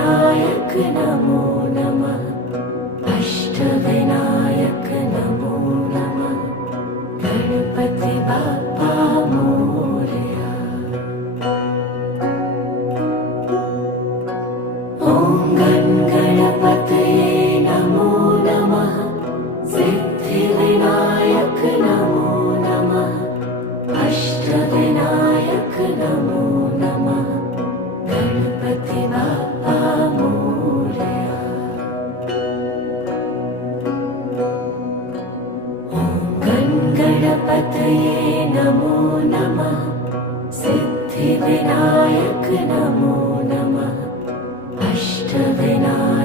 सिद्धिविनायक नमो नमः। अष्टविनायक नमो नमः। गणपति बाप्पा मोरया। ॐ गणपतये नमो नमः। सिद्धिविनायक नमो नमः। अष्टविनायक नमो नमः। गणपति बाप्पा मोरया। ॐ गणपतये नमो नमः। सिद्धिविनायक नमो नमः। अष्टविनायक